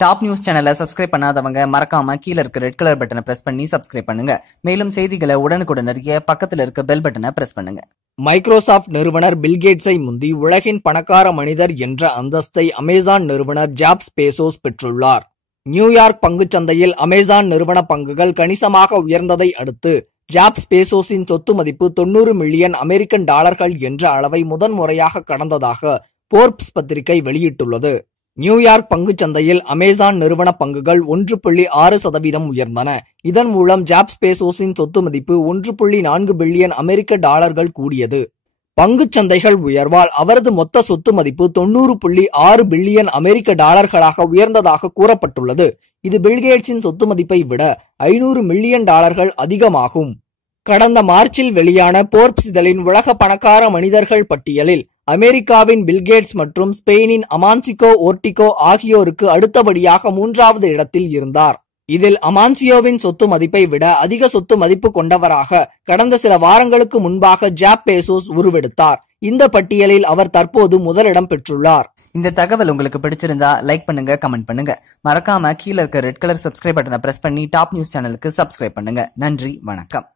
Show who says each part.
Speaker 1: Top news சேனலை subscribe பண்ணாதவங்க மறக்காம கீழ இருக்க ரெட் கலர் பட்டனை பிரஸ் பண்ணி சப்ஸ்கிரைப் பண்ணுங்க. மேலும் செய்திகளை உடனுக்குடன் அறிய பக்கத்துல இருக்க பெல் பட்டனை பிரஸ் பண்ணுங்க.
Speaker 2: மைக்ரோசாஃப்ட் நிறுவனர் பில்கேட்ஸை முந்தி உலகின் பணக்கார மனிதர் என்ற அந்தஸ்தை அமேசான் நிறுவனர் ஜாப்ஸ் பேசோஸ் பெற்றுள்ளார். நியூயார்க் பங்குச்சந்தையில் அமேசான் நிறுவன பங்குகள் கணிசமாக உயர்ந்ததை அடுத்து ஜாப்ஸ் பேசோஸின் சொத்து மதிப்பு தொண்ணூறு மில்லியன் அமெரிக்கன் டாலர்கள் என்ற அளவை முதன்முறையாக கடந்ததாக போர்ப்ஸ் பத்திரிகை வெளியிட்டுள்ளது. நியூயார்க் பங்குச் சந்தையில் அமேசான் நிறுவன பங்குகள் ஒன்று புள்ளி ஆறு சதவீதம் உயர்ந்தன. இதன் மூலம் ஜாப்ஸ் பேசோஸின் சொத்து மதிப்பு ஒன்று புள்ளி நான்கு பில்லியன் அமெரிக்க டாலர்கள் கூடியது. பங்குச் சந்தைகள் உயர்வால் அவரது மொத்த சொத்து மதிப்பு தொண்ணூறு புள்ளி ஆறு பில்லியன் அமெரிக்க டாலர்களாக உயர்ந்ததாக கூறப்பட்டுள்ளது. இது பில்கேட்ஸின் சொத்து மதிப்பை விட ஐநூறு மில்லியன் டாலர்கள் அதிகமாகும். கடந்த மார்ச்சில் வெளியான போர்ப்ஸ் இதழின் உலக பணக்கார மனிதர்கள் பட்டியலில் அமெரிக்காவின் பில்கேட்ஸ் மற்றும் ஸ்பெயினின் அமான்சிகோ ஓர்டிகோ ஆகியோருக்கு அடுத்தபடியாக மூன்றாவது இடத்தில் இருந்தார். இதில் அமான்சியோவின் சொத்து மதிப்பை விட அதிக சொத்து மதிப்பு கொண்டவராக கடந்த சில வாரங்களுக்கு முன்பாக ஜாப் பேசோஸ் உருவெடுத்தார். இந்த பட்டியலில் அவர் தற்போது முதலிடம் பெற்றுள்ளார்.
Speaker 1: இந்த தகவல் உங்களுக்கு பிடிச்சிருந்தா லைக் பண்ணுங்க கமெண்ட் பண்ணுங்க. மறக்காம கீழ இருக்க ரெட் கலர் சப்ஸ்கிரைப் பட்டனை பிரஸ் பண்ணி டாப் நியூஸ் சேனலுக்கு சப்ஸ்கிரைப் பண்ணுங்க. நன்றி வணக்கம்.